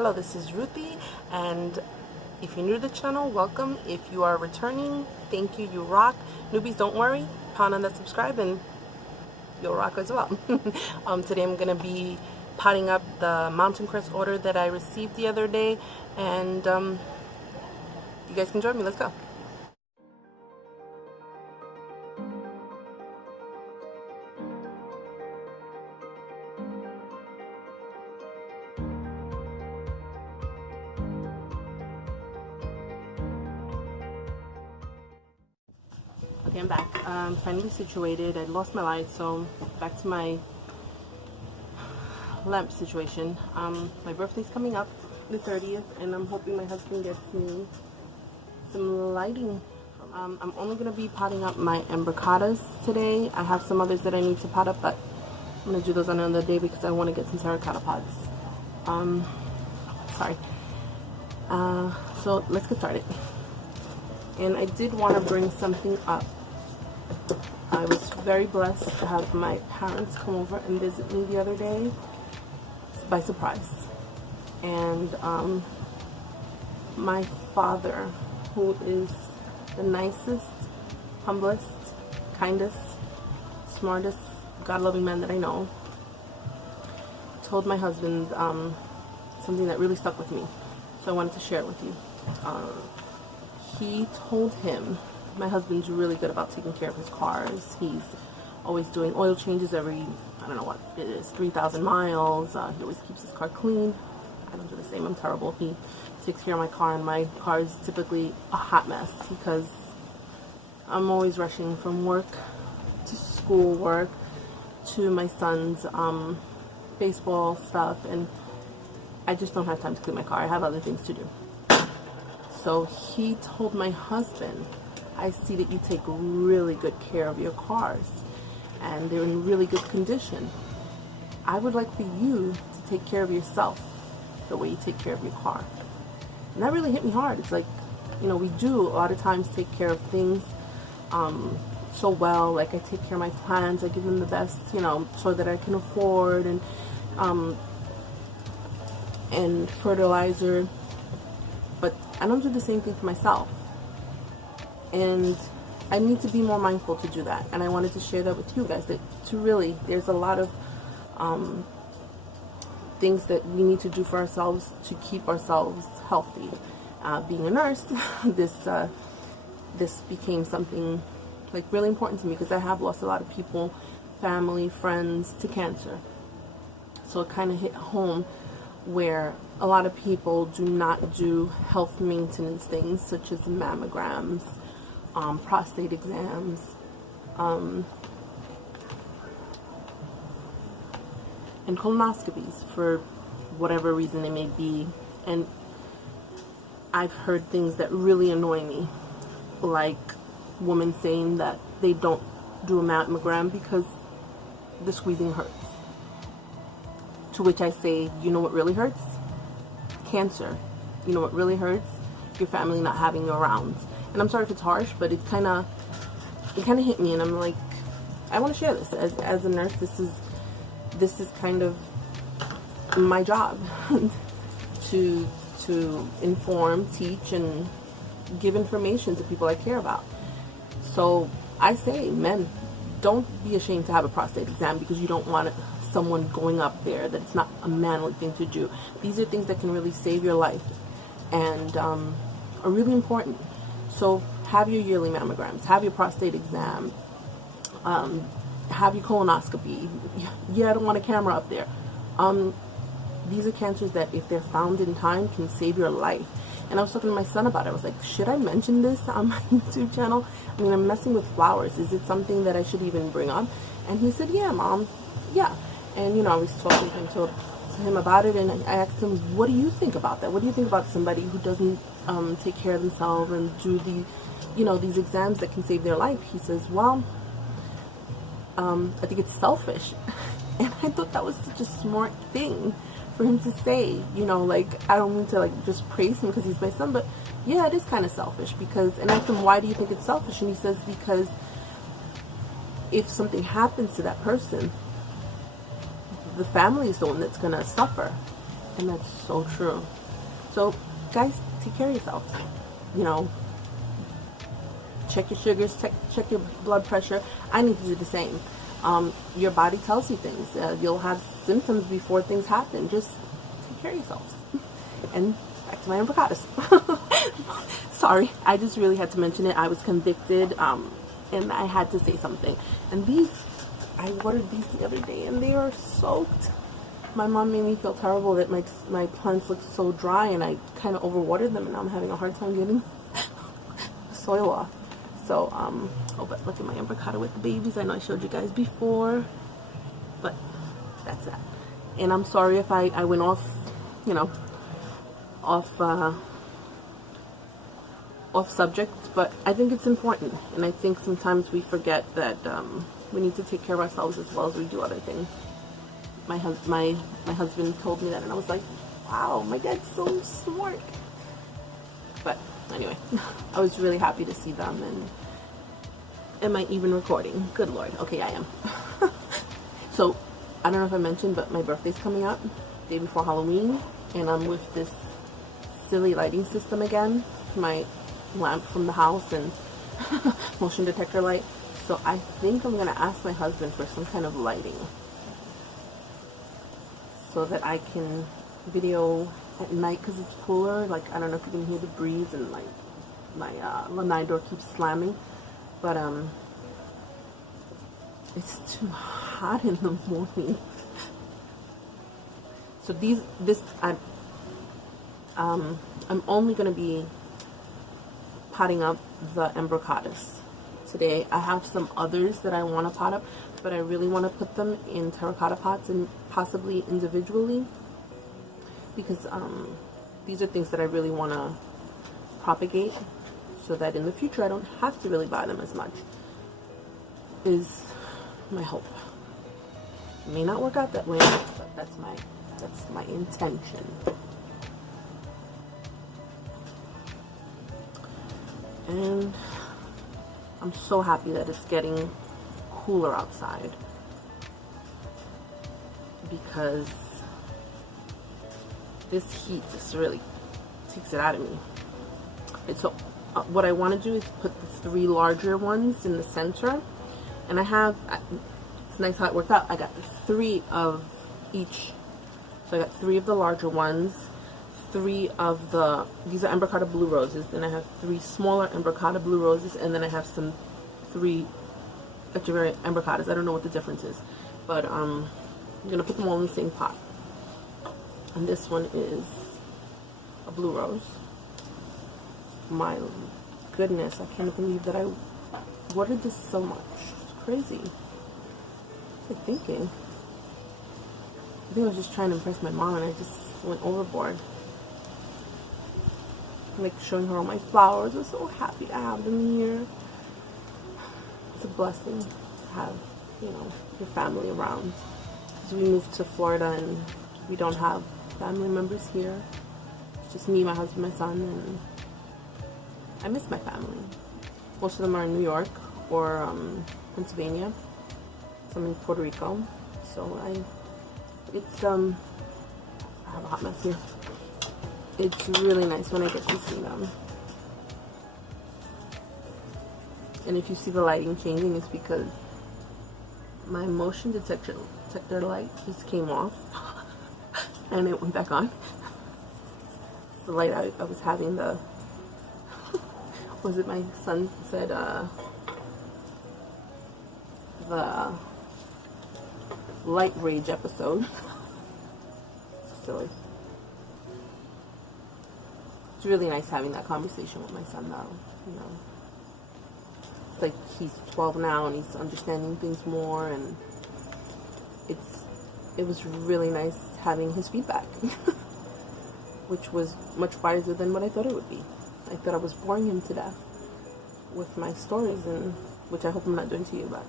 Hello, this is Ruthie, and if you're new to the channel, welcome. If you are returning, thank you, you rock. Newbies, don't worry, pound on that subscribe and you'll rock as well. Today I'm going to be potting up the Mountain Crest order that I received the other day, and you guys can join me. Let's go. Okay, I'm back. Finally situated. I lost my light, so back to my lamp situation. My birthday's coming up, the 30th, and I'm hoping my husband gets me some lighting. I'm only going to be potting up my Imbricatas today. I have some others that I need to pot up, but I'm going to do those on another day because I want to get some terracotta pots. Sorry. So let's get started. And I did want to bring something up. I was very blessed to have my parents come over and visit me the other day by surprise. And my father, who is the nicest, humblest, kindest, smartest, God-loving man that I know, told my husband something that really stuck with me. So I wanted to share it with you. He told him, my husband's really good about taking care of his cars. He's always doing oil changes every, I don't know what it is, 3,000 miles. He always keeps his car clean. I don't do the same. I'm terrible. He takes care of my car, and my car is typically a hot mess because I'm always rushing from work to school work to my son's baseball stuff, and I just don't have time to clean my car. I have other things to do. So he told my husband, I see that you take really good care of your cars and they're in really good condition. I would like for you to take care of yourself the way you take care of your car. And that really hit me hard. It's like, you know, we do a lot of times take care of things so well. Like I take care of my plants, I give them the best, you know, so that I can afford, and fertilizer. But I don't do the same thing for myself. And I need to be more mindful to do that. And I wanted to share that with you guys, that there's a lot of things that we need to do for ourselves to keep ourselves healthy. Being a nurse, this became something like really important to me because I have lost a lot of people, family, friends, to cancer. So it kind of hit home where a lot of people do not do health maintenance things such as mammograms, prostate exams, and colonoscopies for whatever reason they may be. And I've heard things that really annoy me, like women saying that they don't do a mammogram because the squeezing hurts. To which I say, you know what really hurts? Cancer. You know what really hurts? Your family not having you around. And I'm sorry if it's harsh, but it kind of hit me, and I'm like, I want to share this as a nurse. This is kind of my job to inform, teach, and give information to people I care about. So I say, men, don't be ashamed to have a prostate exam because you don't want someone going up there, that it's not a manly thing to do. These are things that can really save your life and are really important. So have your yearly mammograms, have your prostate exam, have your colonoscopy. Yeah, I don't want a camera up there. These are cancers that, if they're found in time, can save your life. And I was talking to my son about it. I was like, should I mention this on my YouTube channel? I mean, I'm messing with flowers. Is it something that I should even bring up? And he said, yeah, Mom, yeah. And, you know, I was talking to him about it, and I asked him, what do you think about that? What do you think about somebody who doesn't take care of themselves and do these exams that can save their life? He says, well, I think it's selfish. And I thought that was such a smart thing for him to say. You know, like, I don't mean to like just praise him because he's my son, but yeah, it is kind of selfish because, and I asked him, why do you think it's selfish? And he says, because if something happens to that person, the family is the one that's going to suffer. And that's so true. So guys, take care of yourselves. You know, check your sugars, check your blood pressure. I need to do the same. Your body tells you things. You'll have symptoms before things happen. Just take care of yourselves. And back to my Imbricatas. Sorry, I just really had to mention it. I was convicted, and I had to say something. And these, I watered these the other day, and they are soaked. My mom made me feel terrible that my plants look so dry, and I kind of overwatered them, and now I'm having a hard time getting the soil off. So, oh, but look at my Imbricata with the babies. I know I showed you guys before, but that's that. And I'm sorry if I went off, you know, off subject, but I think it's important, and I think sometimes we forget that we need to take care of ourselves as well as we do other things. My husband told me that, and I was like, wow, my dad's so smart. But anyway, I was really happy to see them. And am I even recording? Good Lord. Okay, I am. So I don't know if I mentioned, but my birthday's coming up, day before Halloween, and I'm with this silly lighting system again, my lamp from the house and motion detector light. So I think I'm gonna ask my husband for some kind of lighting so that I can video at night, because it's cooler. Like, I don't know if you can hear the breeze, and like my lanai door keeps slamming, but it's too hot in the morning. So I'm only going to be potting up the Imbricatas today. I have some others that I want to pot up, but I really want to put them in terracotta pots and possibly individually, because these are things that I really want to propagate, so that in the future I don't have to really buy them as much, is my hope. It may not work out that way, but that's my intention. And I'm so happy that it's getting cooler outside, because this heat just really takes it out of me. And so what I want to do is put the 3 larger ones in the center, and I have, it's nice how it worked out. I got 3 of each. So I got 3 of the larger ones, 3 of the, these are Imbricata blue roses, then I have 3 smaller Imbricata blue roses, and then I have some 3 echeveria Imbricatas. I don't know what the difference is, but I'm gonna put them all in the same pot. And this one is a blue rose. My goodness, I can't believe that I watered this so much. It's crazy. What was I thinking? I think I was just trying to impress my mom, and I just went overboard. Like showing her all my flowers. I'm so happy to have them here. It's a blessing to have, you know, your family around. Because we moved to Florida and we don't have family members here. It's just me, my husband, my son, and I miss my family. Most of them are in New York or Pennsylvania. Some in Puerto Rico. So it's I have a hot mess here. It's really nice when I get to see them. And if you see the lighting changing, it's because my motion detector light just came off and it went back on. The light I was having, the was it my son said the light rage episode. Silly. It's really nice having that conversation with my son, though. You know, it's like he's 12 now and he's understanding things more, and it was really nice having his feedback, which was much wiser than what I thought it would be. I thought I was boring him to death with my stories, and which I hope I'm not doing to you, but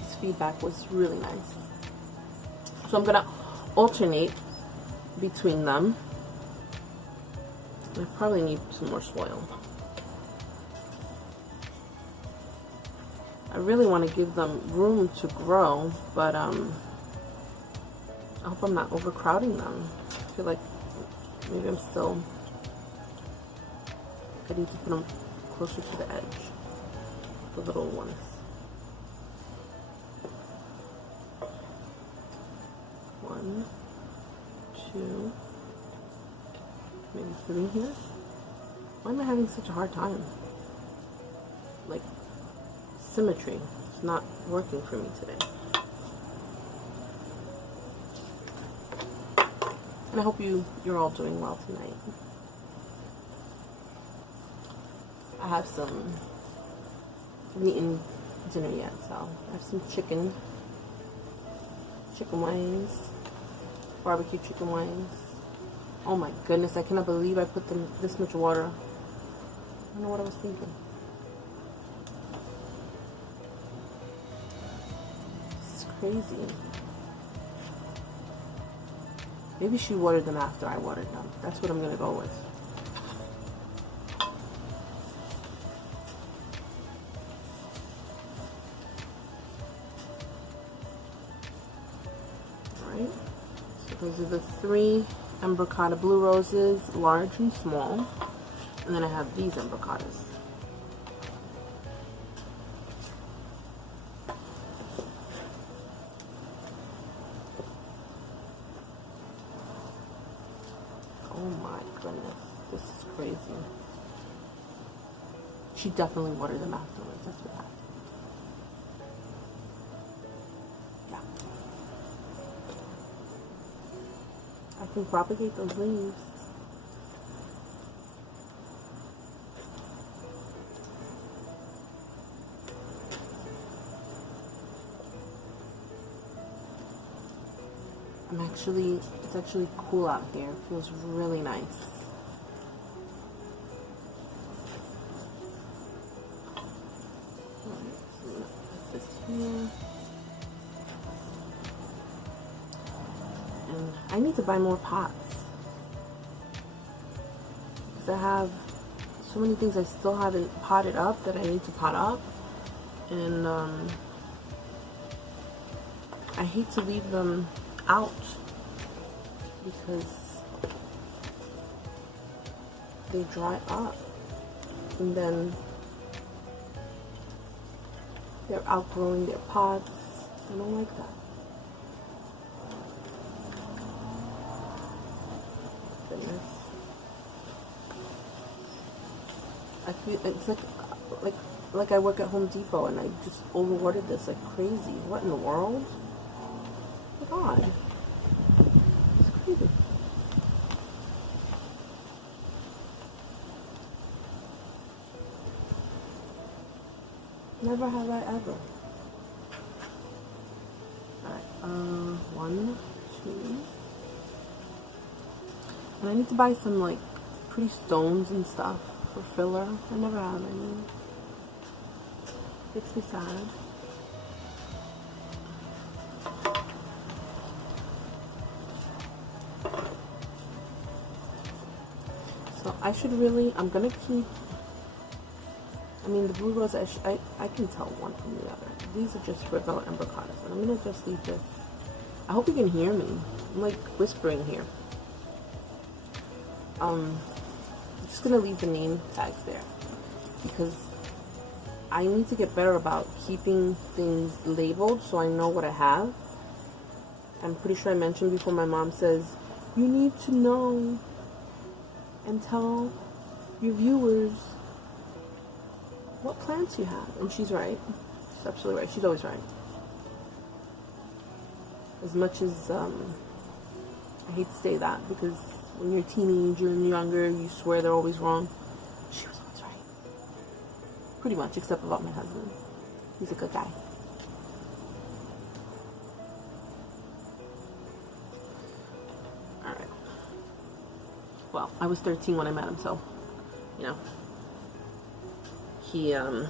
his feedback was really nice. So I'm gonna alternate between them. I probably need some more soil. I really want to give them room to grow, but I I hope I'm not overcrowding them. I feel like maybe I'm still... I need to put them closer to the edge. The little ones. One, two, maybe three here. Why am I having such a hard time? Like, symmetry. It's not working for me today. And I hope you're all doing well tonight. I have some... I haven't eaten dinner yet, so I have some chicken wings, barbecue chicken wings. Oh my goodness, I cannot believe I put this much water. I don't know what I was thinking. This is crazy. Maybe she watered them after I watered them. That's what I'm gonna go with. Alright, so those are the 3 Imbricata blue roses, large and small. And then I have these Imbricatas. Oh my goodness, this is crazy. She definitely watered them afterwards, that's what happened. Yeah. I can propagate those leaves. It's actually cool out here. It feels really nice. Alright, so I'm gonna put this here. And I need to buy more pots. Because I have so many things I still haven't potted up that I need to pot up. And I hate to leave them out because they dry up and then they're outgrowing their pots. I don't like that. Goodness. I feel it's like I work at Home Depot and I just overwatered this like crazy. What in the world? God, it's crazy. Never have I ever. Alright, 1, 2. And I need to buy some like pretty stones and stuff for filler. I never have any. Makes me sad. So I should really, I'm gonna keep, I mean the blue rose, I can tell one from the other. These are just red velvet Imbricatas, and I'm gonna just leave this. I hope you can hear me. I'm like whispering here. I'm just gonna leave the name tags there because I need to get better about keeping things labeled so I know what I have. I'm pretty sure I mentioned before, my mom says, you need to know and tell your viewers what plants you have. And she's right. She's absolutely right. She's always right. As much as I hate to say that, because when you're a teenager and younger, you swear they're always wrong. She was always right. Pretty much, except about my husband. He's a good guy. Alright. Well, I was 13 when I met him, so, you know. He, it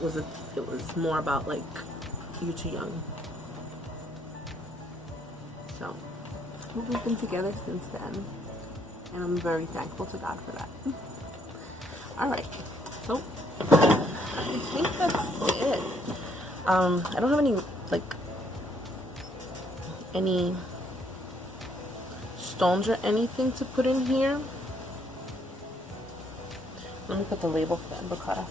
was more about, like, you're too young. So, we've been together since then, and I'm very thankful to God for that. Alright, so, I think that's it. I don't have any, like, any stones or anything to put in here. Let me put the label for the Imbricata.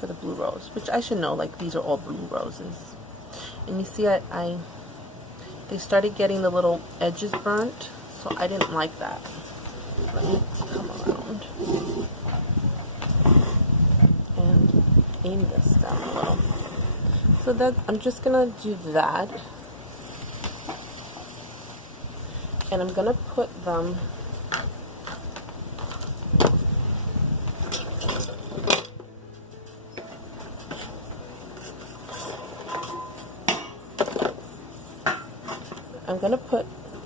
For the blue rose, which I should know, like these are all blue roses. And you see they started getting the little edges burnt, so I didn't like that. Let me come around and aim this down a little. So that I'm just gonna do that, and I'm gonna put them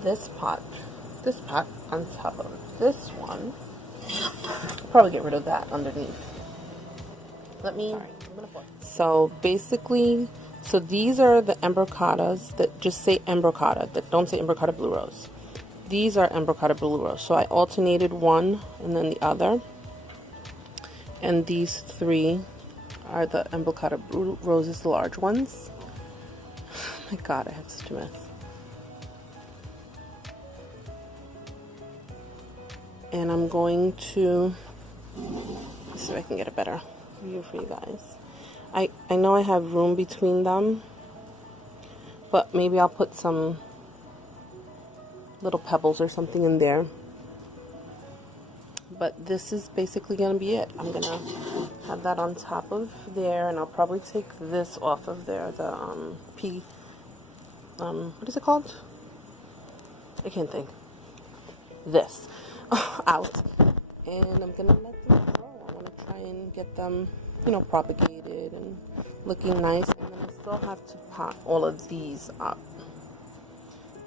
this pot on top of this one. I'll probably get rid of that underneath. So basically, so these are the Imbricatas that just say Imbricata, that don't say Imbricata Blue Rose. These are Imbricata Blue Rose. So I alternated one and then the other. And these three are the Imbricata Blue Roses, the large ones. Oh my god, I have such a mess. And I'm going to see if I can get a better view for you guys. I know I have room between them, but maybe I'll put some little pebbles or something in there. But this is basically going to be it. I'm going to have that on top of there, and I'll probably take this off of there, the what is it called? I can't think. This out, and I'm gonna let them grow. I want to try and get them, you know, propagated and looking nice. And then I still have to pot all of these up,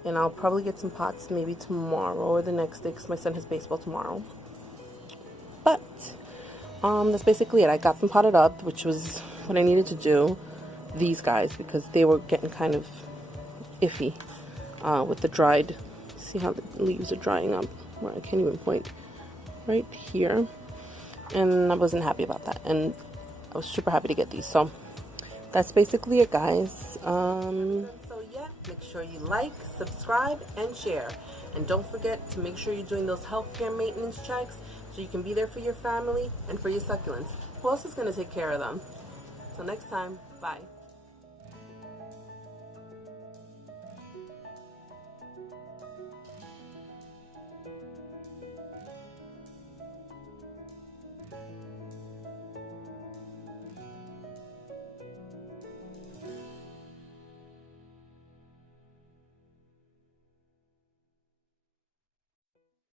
and I'll probably get some pots maybe tomorrow or the next day because my son has baseball tomorrow. But that's basically it. I got them potted up, which was what I needed to do. These guys, because they were getting kind of iffy with the dried. See how the leaves are drying up? Where I can't even point, right here, and I wasn't happy about that, and I was super happy to get these. So that's basically it, guys. So yeah, make sure you like, subscribe, and share, and don't forget to make sure you're doing those healthcare maintenance checks so you can be there for your family and for your succulents. Who else is going to take care of them? Till next time, bye.